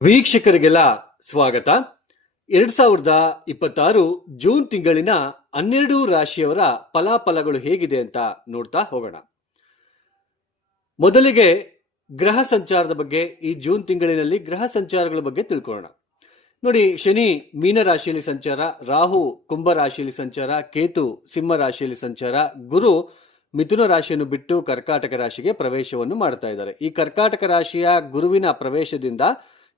ವೀಕ್ಷಕರಿಗೆಲ್ಲ ಸ್ವಾಗತ. 2026 ಜೂನ್ ತಿಂಗಳಿನ 12 ರಾಶಿಯವರ ಫಲಾಫಲಗಳು ಹೇಗಿದೆ ಅಂತ ನೋಡ್ತಾ ಹೋಗೋಣ. ಮೊದಲಿಗೆ ಗ್ರಹ ಸಂಚಾರದ ಬಗ್ಗೆ, ಈ ಜೂನ್ ತಿಂಗಳಿನಲ್ಲಿ ಗ್ರಹ ಸಂಚಾರಗಳ ಬಗ್ಗೆ ತಿಳ್ಕೊಳ್ಳೋಣ. ನೋಡಿ, ಶನಿ ಮೀನ ರಾಶಿಯಲ್ಲಿ ಸಂಚಾರ, ರಾಹು ಕುಂಭ ರಾಶಿಯಲ್ಲಿ ಸಂಚಾರ, ಕೇತು ಸಿಂಹ ರಾಶಿಯಲ್ಲಿ ಸಂಚಾರ, ಗುರು ಮಿಥುನ ರಾಶಿಯನ್ನು ಬಿಟ್ಟು ಕರ್ಕಾಟಕ ರಾಶಿಗೆ ಪ್ರವೇಶವನ್ನು ಮಾಡ್ತಾ ಇದ್ದಾರೆ. ಈ ಕರ್ಕಾಟಕ ರಾಶಿಯ ಗುರುವಿನ ಪ್ರವೇಶದಿಂದ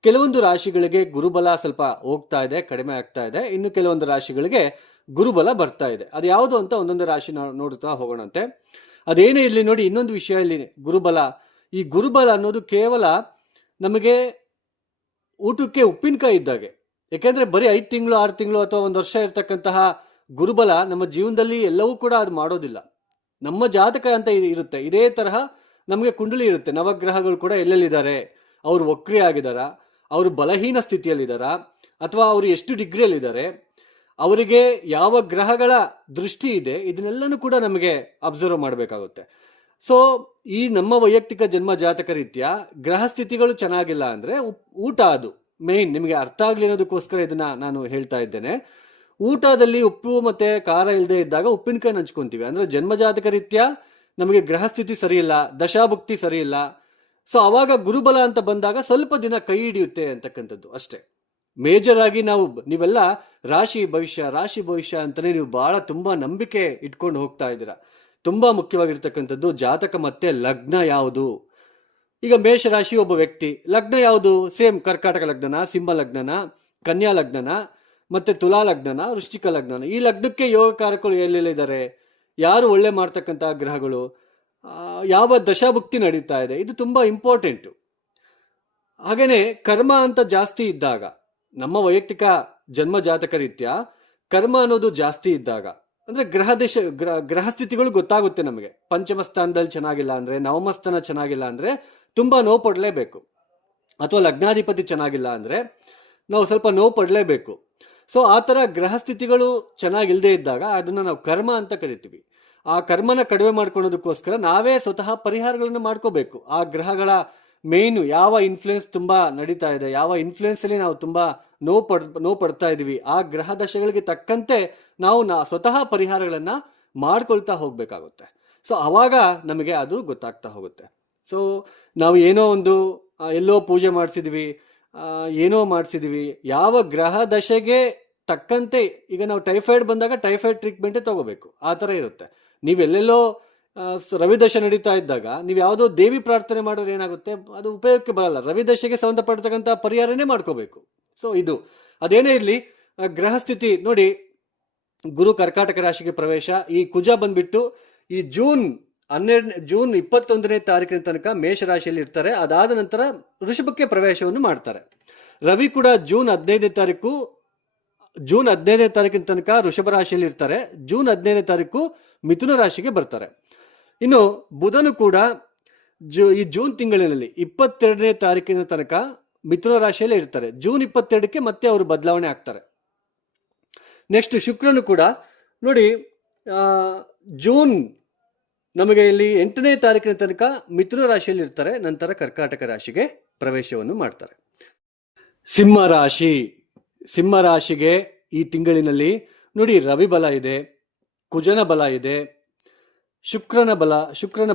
ಕೆಲವೊಂದು ರಾಶಿಗಳಿಗೆ ಗುರುಬಲ ಸ್ವಲ್ಪ ಹೋಗ್ತಾ ಇದೆ, ಕಡಿಮೆ ಆಗ್ತಾ ಇದೆ. ಇನ್ನು ಕೆಲವೊಂದು ರಾಶಿಗಳಿಗೆ ಗುರುಬಲ ಬರ್ತಾ ಇದೆ. ಅದು ಯಾವುದು ಅಂತ ಒಂದೊಂದು ರಾಶಿ ನೋಡ್ತಾ ಹೋಗೋಣಂತೆ. ಅದೇನೇ ಇಲ್ಲಿ ನೋಡಿ, ಇನ್ನೊಂದು ವಿಷಯ ಇಲ್ಲಿ ಗುರುಬಲ. ಈ ಗುರುಬಲ ಅನ್ನೋದು ಕೇವಲ ನಮಗೆ ಊಟಕ್ಕೆ ಉಪ್ಪಿನಕಾಯಿ ಇದ್ದಾಗೆ. ಯಾಕೆಂದ್ರೆ ಬರೀ 5 ತಿಂಗಳು 6 ತಿಂಗಳು ಅಥವಾ 1 ವರ್ಷ ಇರ್ತಕ್ಕಂತಹ ಗುರುಬಲ ನಮ್ಮ ಜೀವನದಲ್ಲಿ ಎಲ್ಲವೂ ಕೂಡ ಅದು ಮಾಡೋದಿಲ್ಲ. ನಮ್ಮ ಜಾತಕ ಅಂತ ಇರುತ್ತೆ. ಇದೇ ತರಹ ನಮಗೆ ಕುಂಡಲಿ ಇರುತ್ತೆ. ನವಗ್ರಹಗಳು ಕೂಡ ಎಲ್ಲೆಲ್ಲಿದ್ದಾರೆ, ಅವರು ವಕ್ರಿ ಆಗಿದಾರ, ಅವರು ಬಲಹೀನ ಸ್ಥಿತಿಯಲ್ಲಿದ್ದಾರಾ, ಅಥವಾ ಅವರು ಎಷ್ಟು ಡಿಗ್ರಿಯಲ್ಲಿದ್ದಾರೆ, ಅವರಿಗೆ ಯಾವ ಗ್ರಹಗಳ ದೃಷ್ಟಿ ಇದೆ, ಇದನ್ನೆಲ್ಲನೂ ಕೂಡ ನಮಗೆ ಅಬ್ಸರ್ವ್ ಮಾಡಬೇಕಾಗುತ್ತೆ. ಸೊ ಈ ನಮ್ಮ ವೈಯಕ್ತಿಕ ಜನ್ಮ ಜಾತಕ ರೀತ್ಯ ಗ್ರಹ ಸ್ಥಿತಿಗಳು ಚೆನ್ನಾಗಿಲ್ಲ ಅಂದ್ರೆ ಊಟ, ಅದು ಮೇನ್ ನಿಮಗೆ ಅರ್ಥ ಆಗ್ಲಿ ಅನ್ನೋದಕ್ಕೋಸ್ಕರ ಇದನ್ನ ನಾನು ಹೇಳ್ತಾ ಇದ್ದೇನೆ. ಊಟದಲ್ಲಿ ಉಪ್ಪು ಮತ್ತೆ ಖಾರ ಇಲ್ಲದೆ ಇದ್ದಾಗ ಉಪ್ಪಿನಕಾಯಿ ಹಂಚ್ಕೊಂತೀವಿ ಅಂದ್ರೆ ಜನ್ಮ ಜಾತಕ ರೀತ್ಯ ನಮಗೆ ಗ್ರಹ ಸ್ಥಿತಿ ಸರಿ ಇಲ್ಲ, ದಶಾಭುಕ್ತಿ ಸರಿ ಇಲ್ಲ. ಸೊ ಅವಾಗ ಗುರುಬಲ ಅಂತ ಬಂದಾಗ ಸ್ವಲ್ಪ ದಿನ ಕೈ ಹಿಡಿಯುತ್ತೆ ಅಂತಕ್ಕಂಥದ್ದು ಅಷ್ಟೇ. ಮೇಜರ್ ಆಗಿ ನೀವೆಲ್ಲ ರಾಶಿ ಭವಿಷ್ಯ ಅಂತಾನೆ ನೀವು ಬಹಳ ತುಂಬಾ ನಂಬಿಕೆ ಇಟ್ಕೊಂಡು ಹೋಗ್ತಾ ಇದ್ದೀರಾ. ತುಂಬಾ ಮುಖ್ಯವಾಗಿರ್ತಕ್ಕಂಥದ್ದು ಜಾತಕ ಮತ್ತೆ ಲಗ್ನ ಯಾವುದು. ಈಗ ಮೇಷರಾಶಿ ಒಬ್ಬ ವ್ಯಕ್ತಿ, ಲಗ್ನ ಯಾವುದು? ಸೇಮ್ ಕರ್ಕಾಟಕ ಲಗ್ನನ, ಸಿಂಹ ಲಗ್ನನ, ಕನ್ಯಾ ಲಗ್ನನ, ಮತ್ತೆ ತುಲಾ ಲಗ್ನನ, ವೃಶ್ಚಿಕ ಲಗ್ನನ. ಈ ಲಗ್ನಕ್ಕೆ ಯೋಗಕಾರಕಗಳು ಎಲ್ಲೆಲ್ಲಿದ್ದಾರೆ, ಯಾರು ಒಳ್ಳೆ ಮಾಡ್ತಕ್ಕಂತಹ ಗ್ರಹಗಳು, ಯಾವ ದಶಾಭುಕ್ತಿ ನಡೀತಾ ಇದೆ, ಇದು ತುಂಬಾ ಇಂಪಾರ್ಟೆಂಟು. ಹಾಗೇನೆ ಕರ್ಮ ಅಂತ ಜಾಸ್ತಿ ಇದ್ದಾಗ, ನಮ್ಮ ವೈಯಕ್ತಿಕ ಜನ್ಮ ಜಾತಕ ರೀತ್ಯ ಕರ್ಮ ಅನ್ನೋದು ಜಾಸ್ತಿ ಇದ್ದಾಗ ಅಂದ್ರೆ ಗ್ರಹ ಸ್ಥಿತಿಗಳು ಗೊತ್ತಾಗುತ್ತೆ ನಮಗೆ. ಪಂಚಮ ಸ್ಥಾನದಲ್ಲಿ ಚೆನ್ನಾಗಿಲ್ಲ ಅಂದ್ರೆ, ನವಮ ಸ್ಥಾನ ಚೆನ್ನಾಗಿಲ್ಲ ಅಂದ್ರೆ ತುಂಬಾ ನೋವು ಪಡಲೇಬೇಕು. ಅಥವಾ ಲಗ್ನಾಧಿಪತಿ ಚೆನ್ನಾಗಿಲ್ಲ ಅಂದ್ರೆ ನಾವು ಸ್ವಲ್ಪ ನೋವು ಪಡಲೇಬೇಕು. ಸೊ ಆ ತರ ಗ್ರಹ ಸ್ಥಿತಿಗಳು ಚೆನ್ನಾಗಿಲ್ಲದೆ ಇದ್ದಾಗ ಅದನ್ನ ನಾವು ಕರ್ಮ ಅಂತ ಕರಿತೀವಿ. ಆ ಕರ್ಮನ ಕಡಿಮೆ ಮಾಡ್ಕೊಳ್ಳೋದಕ್ಕೋಸ್ಕರ ನಾವೇ ಸ್ವತಃ ಪರಿಹಾರಗಳನ್ನು ಮಾಡ್ಕೋಬೇಕು. ಆ ಗ್ರಹಗಳ ಮೇನ್ ಯಾವ ಇನ್ಫ್ಲುಯೆನ್ಸ್ ತುಂಬಾ ನಡೀತಾ ಇದೆ, ಯಾವ ಇನ್ಫ್ಲುಯೆನ್ಸ್ ಅಲ್ಲಿ ನಾವು ತುಂಬಾ ನೋವು ಪಡ್ತಾ ಇದೀವಿ, ಆ ಗ್ರಹ ದಶೆಗಳಿಗೆ ತಕ್ಕಂತೆ ನಾವು ಸ್ವತಃ ಪರಿಹಾರಗಳನ್ನ ಮಾಡ್ಕೊಳ್ತಾ ಹೋಗ್ಬೇಕಾಗುತ್ತೆ. ಸೊ ಅವಾಗ ನಮಗೆ ಅದು ಗೊತ್ತಾಗ್ತಾ ಹೋಗುತ್ತೆ. ಸೊ ನಾವು ಏನೋ ಒಂದು ಎಲ್ಲೋ ಪೂಜೆ ಮಾಡಿಸಿದ್ವಿ, ಏನೋ ಮಾಡಿಸಿದ್ವಿ, ಯಾವ ಗ್ರಹ ದಶೆಗೆ ತಕ್ಕಂತೆ. ಈಗ ನಾವು ಟೈಫಾಯ್ಡ್ ಬಂದಾಗ ಟೈಫಾಯ್ಡ್ ಟ್ರೀಟ್ಮೆಂಟೇ ತಗೋಬೇಕು, ಆ ಥರ ಇರುತ್ತೆ. ನೀವೆಲ್ಲೆಲ್ಲೋ ರವಿದಶೆ ನಡೀತಾ ಇದ್ದಾಗ ನೀವು ಯಾವುದೋ ದೇವಿ ಪ್ರಾರ್ಥನೆ ಮಾಡಿದ್ರೆ ಏನಾಗುತ್ತೆ, ಅದು ಉಪಯೋಗಕ್ಕೆ ಬರಲ್ಲ. ರವಿದಶೆಗೆ ಸಂಬಂಧಪಡ್ತಕ್ಕಂಥ ಪರಿಹಾರನೇ ಮಾಡ್ಕೋಬೇಕು. ಸೊ ಇದು ಅದೇನೇ ಇರಲಿ, ಗ್ರಹ ಸ್ಥಿತಿ ನೋಡಿ, ಗುರು ಕರ್ಕಾಟಕ ರಾಶಿಗೆ ಪ್ರವೇಶ. ಈ ಕುಜ ಬಂದ್ಬಿಟ್ಟು ಈ ಜೂನ್ 21ನೇ ತಾರೀಕಿನ ತನಕ ಮೇಷರಾಶಿಯಲ್ಲಿ ಇರ್ತಾರೆ. ಅದಾದ ನಂತರ ವೃಷಭಕ್ಕೆ ಪ್ರವೇಶವನ್ನು ಮಾಡ್ತಾರೆ. ರವಿ ಕೂಡ ಜೂನ್ 15ನೇ ತಾರೀಕಿನ ತನಕ ವೃಷಭ ರಾಶಿಯಲ್ಲಿ ಇರ್ತಾರೆ. ಜೂನ್ 15ನೇ ತಾರೀಕು ಮಿಥುನ ರಾಶಿಗೆ ಬರ್ತಾರೆ. ಇನ್ನು ಬುಧನು ಕೂಡ ಈ ಜೂನ್ ತಿಂಗಳಿನಲ್ಲಿ 22ನೇ ತಾರೀಕಿನ ತನಕ ಮಿಥುನ ರಾಶಿಯಲ್ಲೇ ಇರ್ತಾರೆ. ಜೂನ್ 22ಕ್ಕೆ ಮತ್ತೆ ಅವರು ಬದಲಾವಣೆ ಆಗ್ತಾರೆ. ನೆಕ್ಸ್ಟ್ ಶುಕ್ರನು ಕೂಡ ನೋಡಿ, ಜೂನ್ ನಮಗೆ ಇಲ್ಲಿ 8ನೇ ತಾರೀಕಿನ ತನಕ ಮಿಥುನ ರಾಶಿಯಲ್ಲಿ ಇರ್ತಾರೆ. ನಂತರ ಕರ್ಕಾಟಕ ರಾಶಿಗೆ ಪ್ರವೇಶವನ್ನು ಮಾಡ್ತಾರೆ. ಸಿಂಹ ರಾಶಿಗೆ ಈ ತಿಂಗಳಿನಲ್ಲಿ ನೋಡಿ, ರವಿ ಬಲ ಇದೆ, ಕುಜನ ಬಲ ಇದೆ, ಶುಕ್ರನ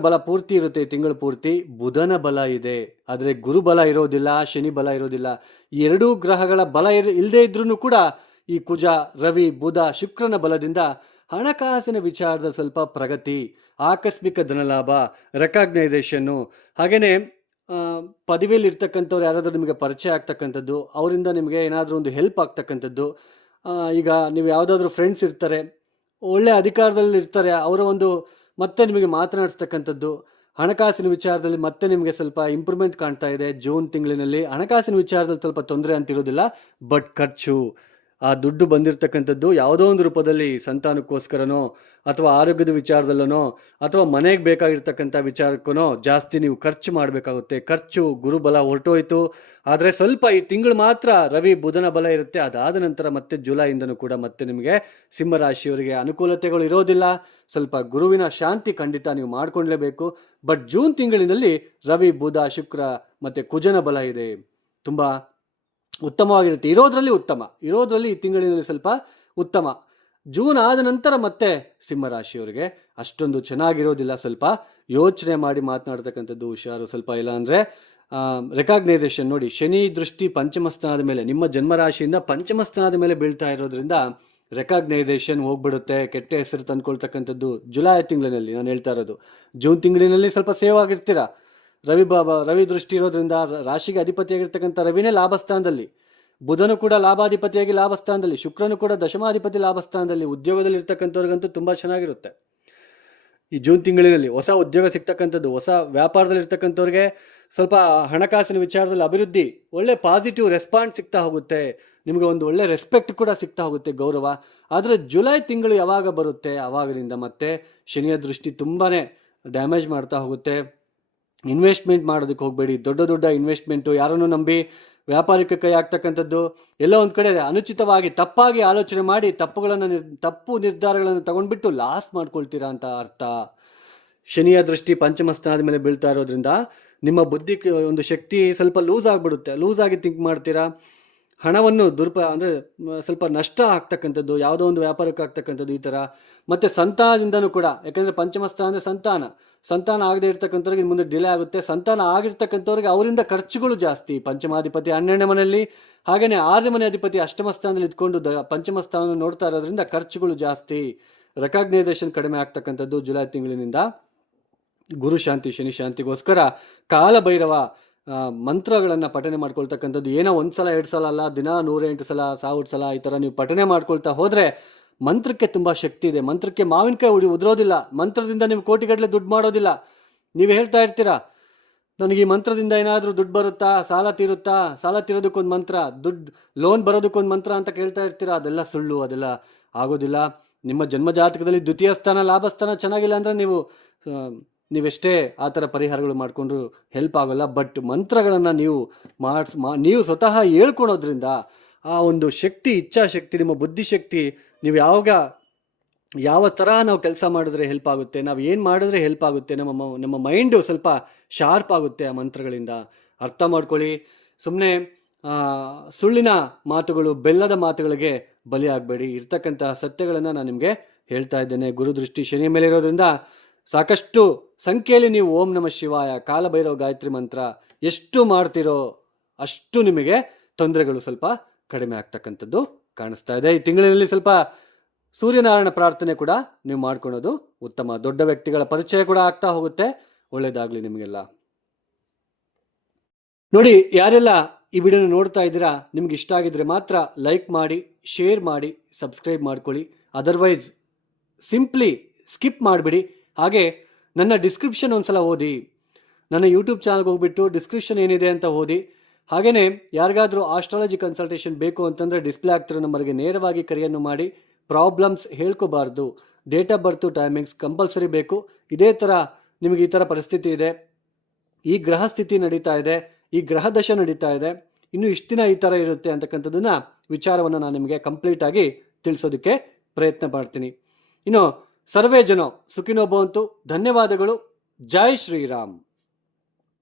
ಬಲ ಪೂರ್ತಿ ಇರುತ್ತೆ ಈ ತಿಂಗಳು ಪೂರ್ತಿ. ಬುಧನ ಬಲ ಇದೆ, ಆದರೆ ಗುರು ಬಲ ಇರೋದಿಲ್ಲ, ಶನಿ ಬಲ ಇರೋದಿಲ್ಲ. ಈ ಎರಡೂ ಗ್ರಹಗಳ ಬಲ ಇಲ್ಲದೆ ಇದ್ರೂ ಕೂಡ ಈ ಕುಜ, ರವಿ, ಬುಧ, ಶುಕ್ರನ ಬಲದಿಂದ ಹಣಕಾಸಿನ ವಿಚಾರದಲ್ಲಿ ಸ್ವಲ್ಪ ಪ್ರಗತಿ, ಆಕಸ್ಮಿಕ ಧನಲಾಭ, ರೆಕಾಗ್ನೈಸೇಷನ್ನು, ಹಾಗೇನೆ ಪದವಿಯಲ್ಲಿ ಇರ್ತಕ್ಕಂಥವ್ರು ಯಾರಾದರೂ ನಿಮಗೆ ಪರಿಚಯ ಆಗ್ತಕ್ಕಂಥದ್ದು, ಅವರಿಂದ ನಿಮಗೆ ಏನಾದರೂ ಒಂದು ಹೆಲ್ಪ್ ಆಗ್ತಕ್ಕಂಥದ್ದು. ಈಗ ನೀವು ಯಾವುದಾದ್ರೂ ಫ್ರೆಂಡ್ಸ್ ಇರ್ತಾರೆ, ಒಳ್ಳೆ ಅಧಿಕಾರದಲ್ಲಿ ಇರ್ತಾರೆ, ಅವರ ಒಂದು ಮತ್ತೆ ನಿಮಗೆ ಮಾತನಾಡಿಸ್ತಕ್ಕಂಥದ್ದು. ಹಣಕಾಸಿನ ವಿಚಾರದಲ್ಲಿ ಮತ್ತೆ ನಿಮಗೆ ಸ್ವಲ್ಪ ಇಂಪ್ರೂವ್ಮೆಂಟ್ ಕಾಣ್ತಾ ಇದೆ. ಜೂನ್ ತಿಂಗಳಿನಲ್ಲಿ ಹಣಕಾಸಿನ ವಿಚಾರದಲ್ಲಿ ಸ್ವಲ್ಪ ತೊಂದರೆ ಅಂತಿರೋದಿಲ್ಲ, ಬಟ್ ಖರ್ಚು, ಆ ದುಡ್ಡು ಬಂದಿರತಕ್ಕಂಥದ್ದು ಯಾವುದೋ ಒಂದು ರೂಪದಲ್ಲಿ ಸಂತಾನಕ್ಕೋಸ್ಕರನೋ ಅಥವಾ ಆರೋಗ್ಯದ ವಿಚಾರದಲ್ಲನೋ ಅಥವಾ ಮನೆಗೆ ಬೇಕಾಗಿರ್ತಕ್ಕಂಥ ವಿಚಾರಕ್ಕೂ ಜಾಸ್ತಿ ನೀವು ಖರ್ಚು ಮಾಡಬೇಕಾಗುತ್ತೆ. ಖರ್ಚು, ಗುರುಬಲ ಹೊರಟೋಯ್ತು. ಆದರೆ ಸ್ವಲ್ಪ ಈ ತಿಂಗಳು ಮಾತ್ರ ರವಿ ಬುಧನ ಬಲ ಇರುತ್ತೆ. ಅದಾದ ನಂತರ ಮತ್ತೆ ಜುಲೈಯಿಂದನೂ ಕೂಡ ಮತ್ತೆ ನಿಮಗೆ ಸಿಂಹರಾಶಿಯವರಿಗೆ ಅನುಕೂಲತೆಗಳು ಇರೋದಿಲ್ಲ. ಸ್ವಲ್ಪ ಗುರುವಿನ ಶಾಂತಿ ಖಂಡಿತ ನೀವು ಮಾಡ್ಕೊಳ್ಳೇಬೇಕು. ಬಟ್ ಜೂನ್ ತಿಂಗಳಿನಲ್ಲಿ ರವಿ, ಬುಧ, ಶುಕ್ರ ಮತ್ತು ಕುಜನ ಬಲ ಇದೆ. ತುಂಬ ಉತ್ತಮವಾಗಿರುತ್ತೆ. ಇರೋದ್ರಲ್ಲಿ ಈ ತಿಂಗಳಿನಲ್ಲಿ ಸ್ವಲ್ಪ ಉತ್ತಮ. ಜೂನ್ ಆದ ನಂತರ ಮತ್ತೆ ಸಿಂಹರಾಶಿಯವರಿಗೆ ಅಷ್ಟೊಂದು ಚೆನ್ನಾಗಿರೋದಿಲ್ಲ. ಸ್ವಲ್ಪ ಯೋಚನೆ ಮಾಡಿ ಮಾತನಾಡ್ತಕ್ಕಂಥದ್ದು ಹುಷಾರು. ಸ್ವಲ್ಪ ಇಲ್ಲ ಅಂದರೆ ರೆಕಾಗ್ನೈಸೇಷನ್ ನೋಡಿ, ಶನಿ ದೃಷ್ಟಿ ಪಂಚಮ ಸ್ಥಾನದ ಮೇಲೆ, ನಿಮ್ಮ ಜನ್ಮರಾಶಿಯಿಂದ ಪಂಚಮ ಸ್ಥಾನದ ಮೇಲೆ ಬೀಳ್ತಾ ಇರೋದ್ರಿಂದ ರೆಕಾಗ್ನೈಸೇಷನ್ ಹೋಗ್ಬಿಡುತ್ತೆ, ಕೆಟ್ಟ ಹೆಸರು ತಂದ್ಕೊಳ್ತಕ್ಕಂಥದ್ದು. ಜುಲೈ ತಿಂಗಳಿನಲ್ಲಿ ನಾನು ಹೇಳ್ತಾ ಇರೋದು. ಜೂನ್ ತಿಂಗಳಿನಲ್ಲಿ ಸ್ವಲ್ಪ ಸೇವ್ ಆಗಿರ್ತೀರ. ರವಿ ದೃಷ್ಟಿ ಇರೋದ್ರಿಂದ ರಾಶಿಗೆ ಅಧಿಪತಿಯಾಗಿರ್ತಕ್ಕಂಥ ರವಿನೇ ಲಾಭಸ್ಥಾನದಲ್ಲಿ, ಬುಧನು ಕೂಡ ಲಾಭಾಧಿಪತಿಯಾಗಿ ಲಾಭಸ್ಥಾನದಲ್ಲಿ, ಶುಕ್ರನು ಕೂಡ ದಶಮಾಧಿಪತಿ ಲಾಭಸ್ಥಾನದಲ್ಲಿ. ಉದ್ಯೋಗದಲ್ಲಿ ಇರ್ತಕ್ಕಂಥವ್ರಿಗಂತೂ ತುಂಬ ಚೆನ್ನಾಗಿರುತ್ತೆ ಈ ಜೂನ್ ತಿಂಗಳಿನಲ್ಲಿ. ಹೊಸ ಉದ್ಯೋಗ ಸಿಗ್ತಕ್ಕಂಥದ್ದು, ಹೊಸ ವ್ಯಾಪಾರದಲ್ಲಿ ಇರ್ತಕ್ಕಂಥವ್ರಿಗೆ ಸ್ವಲ್ಪ ಹಣಕಾಸಿನ ವಿಚಾರದಲ್ಲಿ ಅಭಿವೃದ್ಧಿ, ಒಳ್ಳೆ ಪಾಸಿಟಿವ್ ರೆಸ್ಪಾನ್ಸ್ ಸಿಗ್ತಾ ಹೋಗುತ್ತೆ. ನಿಮಗೆ ಒಂದು ಒಳ್ಳೆ ರೆಸ್ಪೆಕ್ಟ್ ಕೂಡ ಸಿಗ್ತಾ ಹೋಗುತ್ತೆ, ಗೌರವ. ಆದರೆ ಜುಲೈ ತಿಂಗಳು ಯಾವಾಗ ಬರುತ್ತೆ ಆವಾಗಿನಿಂದ ಮತ್ತೆ ಶನಿಯ ದೃಷ್ಟಿ ತುಂಬಾ ಡ್ಯಾಮೇಜ್ ಮಾಡ್ತಾ ಹೋಗುತ್ತೆ. ಇನ್ವೆಸ್ಟ್ಮೆಂಟ್ ಮಾಡೋದಕ್ಕೆ ಹೋಗಬೇಡಿ. ದೊಡ್ಡ ಇನ್ವೆಸ್ಟ್ಮೆಂಟು, ಯಾರನ್ನು ನಂಬಿ ವ್ಯಾಪಾರಕ್ಕೆ ಕೈ ಹಾಕ್ತಕ್ಕಂಥದ್ದು, ಎಲ್ಲ ಒಂದು ಕಡೆ ಅನುಚಿತವಾಗಿ ತಪ್ಪಾಗಿ ಆಲೋಚನೆ ಮಾಡಿ ತಪ್ಪು ನಿರ್ಧಾರಗಳನ್ನು ತಗೊಂಡ್ಬಿಟ್ಟು ಲಾಸ್ ಮಾಡ್ಕೊಳ್ತೀರಾ ಅಂತ ಅರ್ಥ. ಶನಿಯ ದೃಷ್ಟಿ ಪಂಚಮ ಸ್ಥಾನದ ಮೇಲೆ ಬೀಳ್ತಾ ಇರೋದ್ರಿಂದ ನಿಮ್ಮ ಬುದ್ಧಿ ಒಂದು ಶಕ್ತಿ ಸ್ವಲ್ಪ ಲೂಸ್ ಆಗಿ ಥಿಂಕ್ ಮಾಡ್ತೀರಾ. ಹಣವನ್ನು ಅಂದರೆ ಸ್ವಲ್ಪ ನಷ್ಟ ಆಗ್ತಕ್ಕಂಥದ್ದು, ಯಾವುದೋ ಒಂದು ವ್ಯಾಪಾರಕ್ಕೆ ಆಗ್ತಕ್ಕಂಥದ್ದು ಈ ಥರ. ಮತ್ತು ಸಂತಾನದಿಂದನೂ ಕೂಡ, ಯಾಕೆಂದರೆ ಪಂಚಮ ಸ್ಥಾನ ಅಂದರೆ ಸಂತಾನ ಆಗದೆ ಇರ್ತಕ್ಕಂಥವ್ರಿಗೆ ಮುಂದೆ ಡಿಲೇ ಆಗುತ್ತೆ. ಸಂತಾನ ಆಗಿರ್ತಕ್ಕಂಥವ್ರಿಗೆ ಅವರಿಂದ ಖರ್ಚುಗಳು ಜಾಸ್ತಿ. ಪಂಚಮಾಧಿಪತಿ 12ನೇ ಮನೆಯಲ್ಲಿ, ಹಾಗೆಯೇ 6ನೇ ಮನೆ ಅಧಿಪತಿ ಅಷ್ಟಮ ಸ್ಥಾನದಲ್ಲಿ ಇದ್ಕೊಂಡು ಪಂಚಮ ಸ್ಥಾನ ನೋಡ್ತಾ ಇರೋದ್ರಿಂದ ಖರ್ಚುಗಳು ಜಾಸ್ತಿ. ರೆಕಾಗ್ನೈಸೇಷನ್ ಕಡಿಮೆ ಆಗ್ತಕ್ಕಂಥದ್ದು ಜುಲೈ ತಿಂಗಳಿನಿಂದ. ಗುರು ಶಾಂತಿ ಶನಿ ಶಾಂತಿಗೋಸ್ಕರ ಕಾಲಭೈರವ ಮಂತ್ರಗಳನ್ನು ಪಠನೆ ಮಾಡ್ಕೊಳ್ತಕ್ಕಂಥದ್ದು. ಏನೋ 1 ಸಲ 2 ಸಲ ಅಲ್ಲ, ದಿನ 108 ಸಲ 1000 ಸಲ ಈ ಥರ ನೀವು ಪಠನೆ ಮಾಡ್ಕೊಳ್ತಾ ಹೋದರೆ ಮಂತ್ರಕ್ಕೆ ತುಂಬ ಶಕ್ತಿ ಇದೆ. ಮಂತ್ರಕ್ಕೆ ಮಾವಿನಕಾಯಿ ಉದುರೋದಿಲ್ಲ. ಮಂತ್ರದಿಂದ ನೀವು ಕೋಟಿಗಟ್ಟಲೆ ದುಡ್ಡು ಮಾಡೋದಿಲ್ಲ. ನೀವು ಹೇಳ್ತಾ ಇರ್ತೀರಾ, ನನಗೆ ಈ ಮಂತ್ರದಿಂದ ಏನಾದರೂ ದುಡ್ಡು ಬರುತ್ತಾ, ಸಾಲ ತೀರುತ್ತಾ, ಸಾಲ ತೀರೋದಕ್ಕೊಂದು ಮಂತ್ರ, ಲೋನ್ ಬರೋದಕ್ಕೊಂದು ಮಂತ್ರ ಅಂತ ಕೇಳ್ತಾ ಇರ್ತೀರಾ. ಅದೆಲ್ಲ ಸುಳ್ಳು, ಅದೆಲ್ಲ ಆಗೋದಿಲ್ಲ. ನಿಮ್ಮ ಜನ್ಮಜಾತಕದಲ್ಲಿ ದ್ವಿತೀಯ ಸ್ಥಾನ ಲಾಭಸ್ಥಾನ ಚೆನ್ನಾಗಿಲ್ಲ ಅಂದರೆ ನೀವೆಷ್ಟೇ ಆ ಥರ ಪರಿಹಾರಗಳು ಮಾಡಿಕೊಂಡ್ರು ಹೆಲ್ಪ್ ಆಗೋಲ್ಲ. ಬಟ್ ಮಂತ್ರಗಳನ್ನು ನೀವು ಸ್ವತಃ ಹೇಳ್ಕೊಳೋದ್ರಿಂದ ಆ ಒಂದು ಶಕ್ತಿ, ಇಚ್ಛಾಶಕ್ತಿ, ನಿಮ್ಮ ಬುದ್ಧಿಶಕ್ತಿ, ನೀವು ಯಾವ ಥರ ನಾವು ಕೆಲಸ ಮಾಡಿದ್ರೆ ಹೆಲ್ಪ್ ಆಗುತ್ತೆ, ನಾವು ಏನು ಮಾಡಿದ್ರೆ ಹೆಲ್ಪ್ ಆಗುತ್ತೆ, ನಮ್ಮ ಮೈಂಡು ಸ್ವಲ್ಪ ಶಾರ್ಪ್ ಆಗುತ್ತೆ ಆ ಮಂತ್ರಗಳಿಂದ. ಅರ್ಥ ಮಾಡ್ಕೊಳ್ಳಿ. ಸುಮ್ಮನೆ ಸುಳ್ಳಿನ ಮಾತುಗಳು, ಬೆಲ್ಲದ ಮಾತುಗಳಿಗೆ ಬಲಿ ಆಗಬೇಡಿ. ಇರ್ತಕ್ಕಂತಹ ಸತ್ಯಗಳನ್ನು ನಾನು ನಿಮಗೆ ಹೇಳ್ತಾ ಇದ್ದೇನೆ. ಗುರುದೃಷ್ಟಿ ಶನಿಯ ಮೇಲೆ ಇರೋದ್ರಿಂದ ಸಾಕಷ್ಟು ಸಂಖ್ಯೆಯಲ್ಲಿ ನೀವು ಓಂ ನಮಃ ಶಿವಾಯ, ಕಾಲಭೈರವ ಗಾಯತ್ರಿ ಮಂತ್ರ ಎಷ್ಟು ಮಾಡ್ತೀರೋ ಅಷ್ಟು ನಿಮಗೆ ತೊಂದರೆಗಳು ಸ್ವಲ್ಪ ಕಡಿಮೆ ಆಗ್ತಕ್ಕಂಥದ್ದು ಕಾಣಿಸ್ತಾ ಇದೆ. ಈ ತಿಂಗಳಿನಲ್ಲಿ ಸ್ವಲ್ಪ ಸೂರ್ಯನಾರಾಯಣ ಪ್ರಾರ್ಥನೆ ಕೂಡ ನೀವು ಮಾಡ್ಕೊಳೋದು ಉತ್ತಮ. ದೊಡ್ಡ ವ್ಯಕ್ತಿಗಳ ಪರಿಚಯ ಕೂಡ ಆಗ್ತಾ ಹೋಗುತ್ತೆ. ಒಳ್ಳೆಯದಾಗಲಿ ನಿಮಗೆಲ್ಲ. ನೋಡಿ, ಯಾರೆಲ್ಲ ಈ ವಿಡಿಯೋನ ನೋಡ್ತಾ ಇದ್ದೀರಾ, ನಿಮ್ಗೆ ಇಷ್ಟ ಆಗಿದ್ರೆ ಮಾತ್ರ ಲೈಕ್ ಮಾಡಿ, ಶೇರ್ ಮಾಡಿ, ಸಬ್ಸ್ಕ್ರೈಬ್ ಮಾಡ್ಕೊಳ್ಳಿ. ಅದರ್ವೈಸ್ ಸಿಂಪ್ಲಿ ಸ್ಕಿಪ್ ಮಾಡಿಬಿಡಿ. ಹಾಗೆ ನನ್ನ ಡಿಸ್ಕ್ರಿಪ್ಷನ್ ಒಂದ್ಸಲ ಓದಿ, ನನ್ನ ಯೂಟ್ಯೂಬ್ ಚಾನಲ್ಗೆ ಹೋಗ್ಬಿಟ್ಟು ಡಿಸ್ಕ್ರಿಪ್ಷನ್ ಏನಿದೆ ಅಂತ ಓದಿ. ಹಾಗೆಯೇ ಯಾರಿಗಾದರೂ ಆಸ್ಟ್ರಾಲಜಿ ಕನ್ಸಲ್ಟೇಷನ್ ಬೇಕು ಅಂತಂದರೆ ಡಿಸ್ಪ್ಲೇ ಆಗ್ತಿರೋ ನಂಬರ್ಗೆ ನೇರವಾಗಿ ಕರೆಯನ್ನು ಮಾಡಿ. ಪ್ರಾಬ್ಲಮ್ಸ್ ಹೇಳ್ಕೋಬಾರ್ದು. Date of birth, timings compulsory ಬೇಕು. ಇದೇ ಥರ ನಿಮಗೆ ಈ ಥರ ಪರಿಸ್ಥಿತಿ ಇದೆ, ಈ ಗ್ರಹ ಸ್ಥಿತಿ ನಡೀತಾ ಇದೆ, ಈ ಗ್ರಹ ದಶ ನಡೀತಾ ಇದೆ, ಇನ್ನು ಇಷ್ಟು ದಿನ ಈ ಥರ ಇರುತ್ತೆ ಅಂತಕ್ಕಂಥದ್ದನ್ನು ವಿಚಾರವನ್ನು ನಾನು ನಿಮಗೆ ಕಂಪ್ಲೀಟಾಗಿ ತಿಳಿಸೋದಕ್ಕೆ ಪ್ರಯತ್ನ ಮಾಡ್ತೀನಿ. ಇನ್ನು ಸರ್ವೇ ಜನ ಸುಖಿನೋ ಭವಂತು. ಧನ್ಯವಾದಗಳು. ಜೈ ಶ್ರೀರಾಮ್.